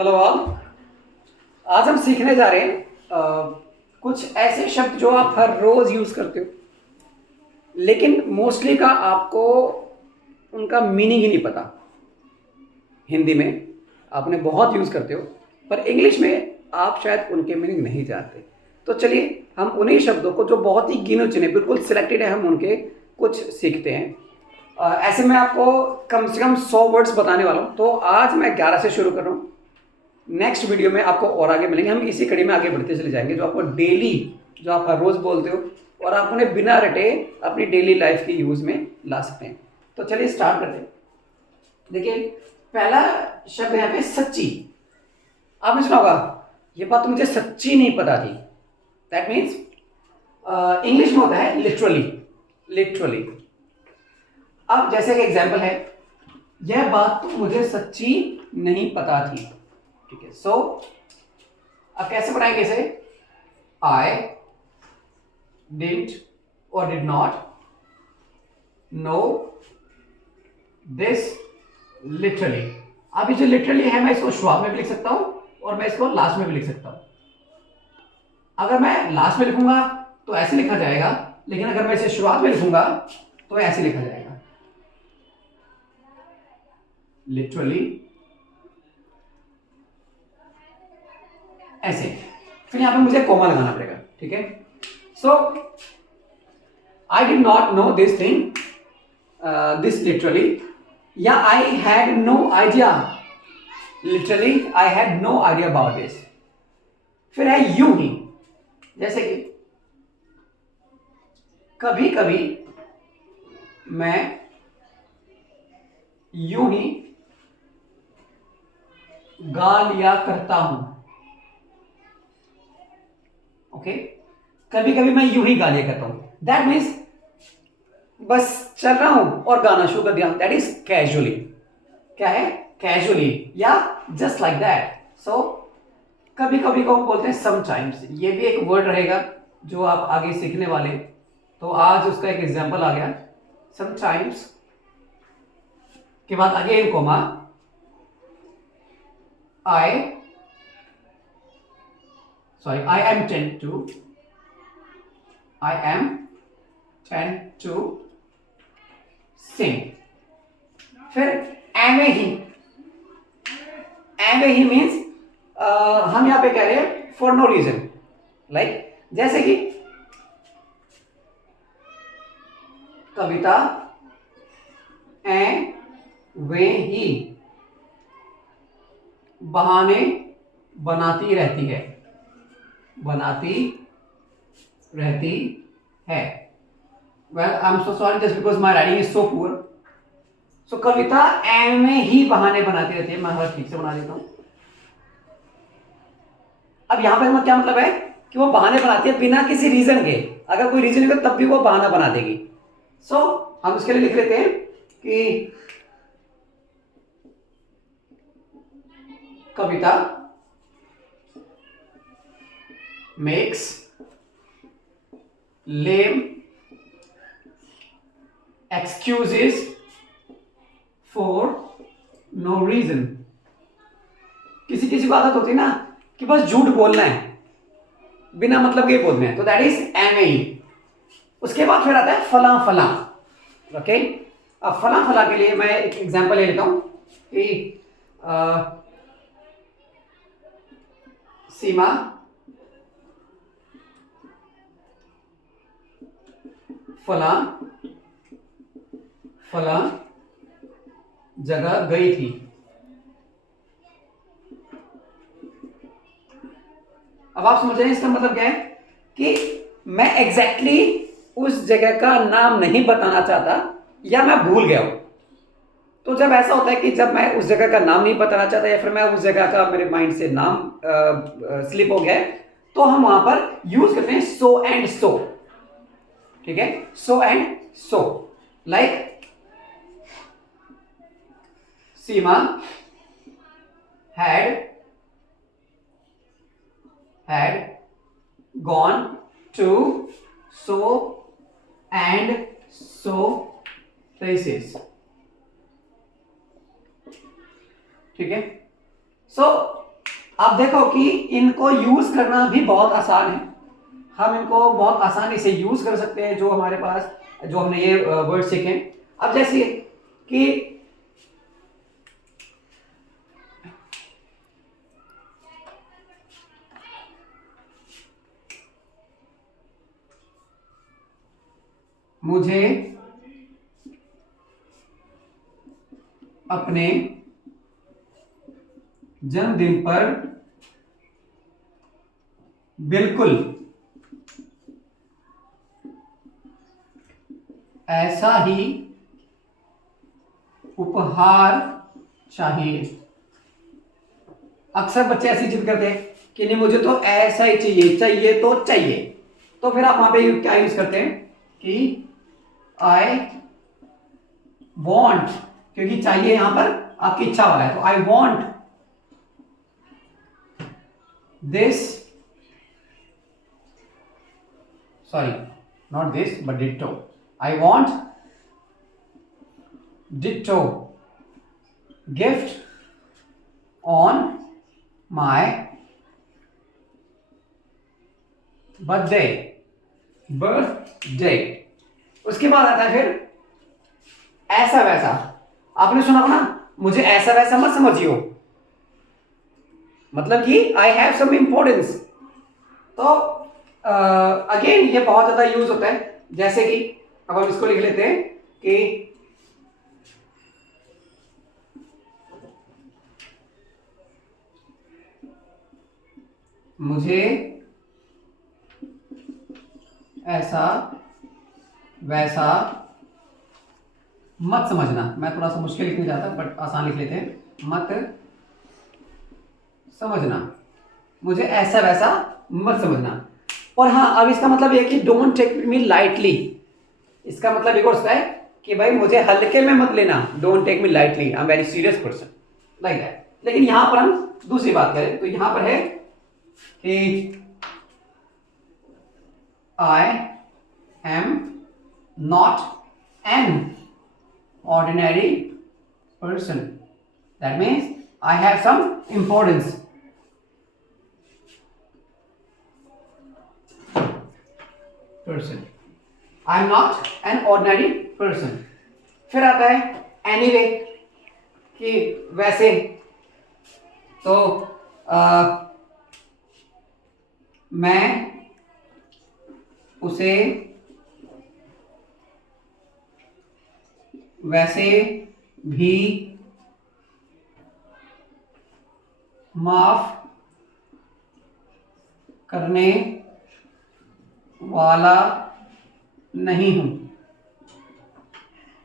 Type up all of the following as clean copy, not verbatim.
Hello all. आज हम सीखने जा रहे हैं कुछ ऐसे शब्द जो आप हर रोज यूज करते हो, लेकिन मोस्टली का आपको उनका मीनिंग ही नहीं पता। हिंदी में आपने बहुत यूज करते हो, पर इंग्लिश में आप शायद उनके मीनिंग नहीं जानते। तो चलिए हम उन्हीं शब्दों को जो बहुत ही गिने चुने बिल्कुल सिलेक्टेड है, हम उनके कुछ सीखते हैं। ऐसे मैं आपको कम से कम 100 वर्ड्स बताने वाला हूँ। तो आज मैं 11 से शुरू कर रहा हूँ। नेक्स्ट वीडियो में आपको और आगे मिलेंगे। हम इसी कड़ी में आगे बढ़ते चले जाएंगे, जो आपको डेली, जो आप हर रोज बोलते हो और आप उन्हें बिना रटे अपनी डेली लाइफ की यूज में ला सकते हैं। तो चलिए स्टार्ट करते हैं। देखिए, पहला शब्द यहाँ पे सच्ची। आपने सुना होगा, ये बात तो मुझे सच्ची नहीं पता थी। दैट मीन्स इंग्लिश में होता है लिटरली। लिटरली। अब जैसे कि एग्जाम्पल है, यह बात तो मुझे सच्ची नहीं पता थी। ठीक है, सो अब कैसे बनाएंगे इसे? आई डिडंट और did not know this literally. अब ये जो लिटरली है, मैं इसको शुरुआत में भी लिख सकता हूं और मैं इसको लास्ट में भी लिख सकता हूं। अगर मैं लास्ट में लिखूंगा तो ऐसे लिखा जाएगा, लेकिन अगर मैं इसे शुरुआत में लिखूंगा तो ऐसे लिखा जाएगा, लिटरली। ऐसे फिर यहां पे मुझे कोमा लगाना पड़ेगा। ठीक है, so I did not know this thing, this literally, या I had no idea. Literally I had no idea about this. फिर है यूं ही, जैसे कि कभी कभी मैं यूं ही गा लिया करता हूं। ओके, कभी कभी मैं यूं ही गा लिया करता हूं। दैट मीन्स बस चल रहा हूं और गाना शुरू कर दिया। That is casually. क्या है? कैजुअली या जस्ट लाइक दैट। सो कभी कभी को हम बोलते हैं समटाइम्स। ये भी एक वर्ड रहेगा जो आप आगे सीखने वाले। तो आज उसका एक एग्जांपल आ गया, समटाइम्स के बाद again comma, I am tend to, I am tend to sing. फिर एवे ही। एवे ही मीन्स हम यहां पे कह रहे हैं फॉर नो रीजन। लाइक जैसे कि कविता वे ही बहाने बनाती रहती है। बनाती रहती है। Well, I am so sorry just because my writing is so poor. So कविता में ही बहाने बनाती रहती है। मैं हर ठीक से बना देता हूं। अब यहां पर क्या मतलब है कि वो बहाने बनाती है बिना किसी रीजन के। अगर कोई रीजन होगा तब भी वो बहाना बना देगी। सो हम इसके लिए लिख लेते हैं कि कविता makes lame excuses for no reason. किसी किसी को आदत होती है ना कि बस झूठ बोलना है, बिना मतलब के बोलना है, तो दैट इज एम। उसके बाद फिर आता है फला फला। ओके, अब फला फला के लिए मैं एक एग्जांपल ले लेता हूं कि सीमा फला फला जगह गई थी। अब आप समझ रहे हैं इसका मतलब क्या है कि मैं एग्जैक्टली उस जगह का नाम नहीं बताना चाहता या मैं भूल गया हूं। तो जब ऐसा होता है कि जब मैं उस जगह का नाम नहीं बताना चाहता या फिर मैं उस जगह का मेरे माइंड से नाम स्लिप हो गया है, तो हम वहां पर यूज करते हैं सो एंड सो। ठीक है, so and so. Like Seema had gone to so and so places. ठीक है, सो अब देखो कि इनको यूज करना भी बहुत आसान है, हम इनको बहुत आसानी से यूज कर सकते हैं जो हमारे पास, जो हमने ये वर्ड सीखे। अब जैसे कि मुझे अपने जन्मदिन पर बिल्कुल ऐसा ही उपहार चाहिए। अक्सर बच्चे ऐसी जिद करते हैं कि नहीं मुझे तो ऐसा ही चाहिए, चाहिए तो चाहिए। तो फिर आप वहां पे क्या यूज करते हैं कि आई वॉन्ट, क्योंकि चाहिए यहां पर आपकी इच्छा वाला है, तो I want this, sorry not this but ditto, I want ditto gift on my birthday. उसके बाद आता है फिर ऐसा वैसा। आपने सुना होगा ना, मुझे ऐसा वैसा मत समझियो, मतलब कि आई हैव सम इंपॉर्टेंस। तो अगेन ये बहुत ज्यादा यूज होता है, जैसे कि अब हम इसको लिख लेते हैं कि मुझे ऐसा वैसा मत समझना। मैं थोड़ा सा मुश्किल लिखने जाता बट आसान लिख लेते हैं, मत समझना, मुझे ऐसा वैसा मत समझना। और हाँ, अब इसका मतलब ये कि डोंट टेक मी लाइटली। इसका मतलब एक और होता है कि भाई मुझे हल्के में मत लेना, don't take me lightly, I am very serious person, like that. लेकिन यहां पर हम दूसरी बात करें तो यहां पर है कि I am not an ordinary person. That means I have some importance. Person. I am not an ordinary person. फिर आता है anyway, कि वैसे। तो मैं उसे वैसे भी माफ करने वाला नहीं हूं।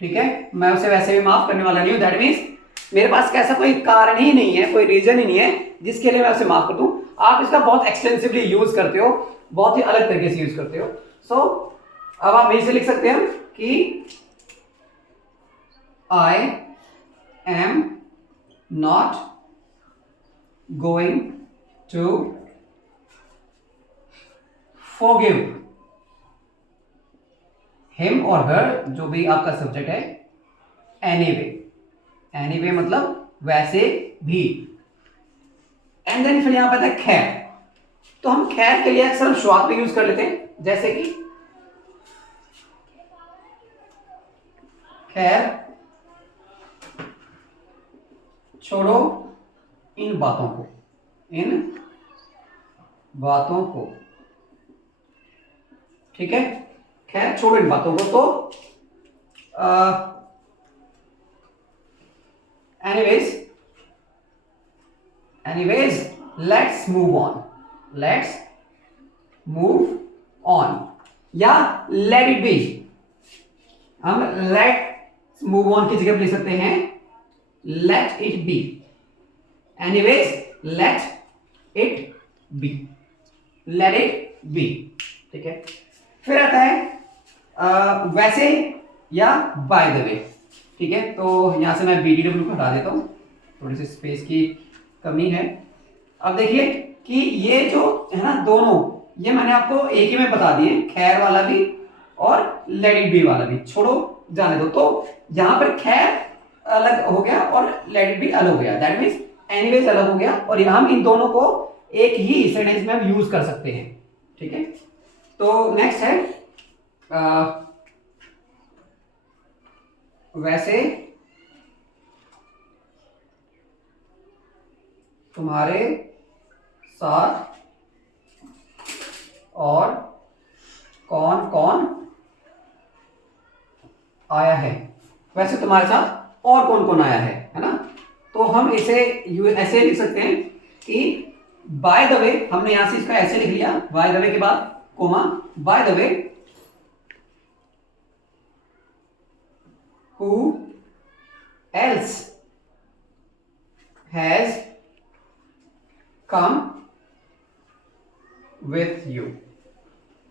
ठीक है, मैं उसे वैसे भी माफ करने वाला नहीं हूं। दैट मीन्स मेरे पास ऐसा कोई कारण ही नहीं है, कोई रीजन ही नहीं है जिसके लिए मैं उसे माफ कर दूं। आप इसका बहुत एक्सटेंसिवली यूज करते हो, बहुत ही अलग तरीके से यूज करते हो। सो अब आप यहीं से लिख सकते हैं कि I am not going to forgive him और हर, जो भी आपका सब्जेक्ट है, एनीवे। एनीवे मतलब वैसे भी। एंड देन फिर यहां पर है खैर। तो हम खैर के लिए अक्सर हम शुरुआत में यूज कर लेते हैं, जैसे कि खैर छोड़ो इन बातों को, इन बातों को। ठीक है, खैर छोड़ो इन बातों को। तो anyways let's move on, let's move on, या लेट इट बी। हम लेट मूव ऑन की जगह लिख सकते हैं let it be. Anyways let it be, let it be. ठीक है, फिर आता है वैसे या बाय द वे। ठीक है, तो यहां से मैं BDW को हटा देता हूं, थोड़ी सी स्पेस की कमी है। अब देखिए कि ये जो है ना दोनों, ये मैंने आपको एक ही में बता दिए, खैर वाला भी और लेट इट बी वाला भी। छोड़ो जाने दो, तो यहां पर खैर अलग हो गया और लेट इट बी अलग हो गया। दैट मीन्स एनीवेज अलग हो गया, और हम इन दोनों को एक ही सेंटेंस में हम यूज कर सकते हैं, ठीक है। तो नेक्स्ट है वैसे तुम्हारे साथ और कौन कौन आया है। वैसे तुम्हारे साथ और कौन कौन आया है ना। तो हम इसे ऐसे लिख सकते हैं कि बाय द वे, हमने यहां से इसका ऐसे लिख लिया, बाय द वे के बाद comma, by the way who else has come with you,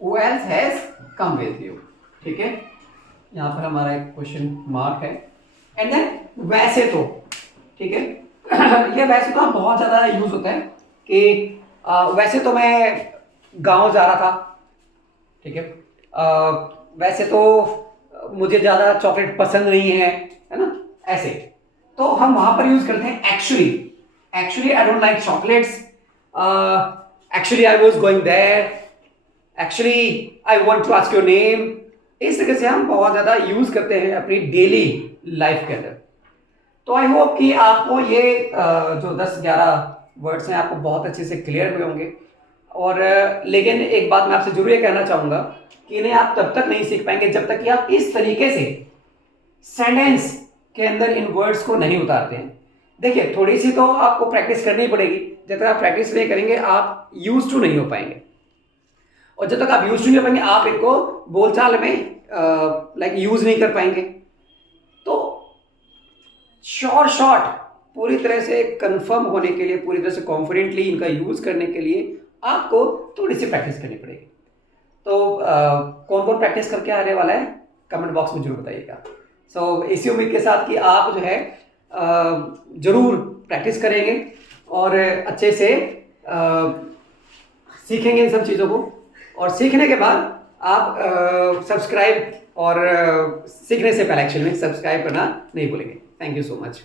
who else has come with you, ठीक है। यहां पर हमारा एक क्वेश्चन मार्क है। एंड देन वैसे तो, ठीक है ये वैसे तो बहुत ज्यादा यूज होता है कि वैसे तो मैं गांव जा रहा था, ठीक है, वैसे तो मुझे ज्यादा चॉकलेट पसंद नहीं है ना, ऐसे। तो हम वहां पर यूज करते हैं actually I don't like chocolates, actually I was going there, actually I want to ask your name. इस तरह से हम बहुत ज्यादा यूज करते हैं अपनी डेली लाइफ के अंदर। तो आई होप कि आपको ये जो 10-11 वर्ड्स हैं आपको बहुत अच्छे से क्लियर हुए होंगे। और लेकिन एक बात मैं आपसे जरूर ये कहना चाहूंगा कि इन्हें आप तब तक नहीं सीख पाएंगे जब तक कि आप इस तरीके से सेंटेंस के अंदर इन वर्ड्स को नहीं उतारते हैं। देखिए थोड़ी सी तो आपको प्रैक्टिस करनी पड़ेगी, जब तक आप प्रैक्टिस नहीं करेंगे आप यूज टू नहीं हो पाएंगे, और जब तक आप यूज टू नहीं हो पाएंगे आप इनको बोलचाल में लाइक यूज नहीं कर पाएंगे। तो शॉर्ट पूरी तरह से कंफर्म होने के लिए, पूरी तरह से कॉन्फिडेंटली इनका यूज करने के लिए आपको थोड़ी सी प्रैक्टिस करनी पड़ेगी। तो कौन कौन प्रैक्टिस करके आने वाला है कमेंट बॉक्स में जरूर बताइएगा। सो इसी उम्मीद के साथ कि आप जो है जरूर प्रैक्टिस करेंगे और अच्छे से सीखेंगे इन सब चीज़ों को, और सीखने के बाद आप सब्सक्राइब और सीखने से पहले एक्चुअली में सब्सक्राइब करना नहीं भूलेंगे। Thank you so much.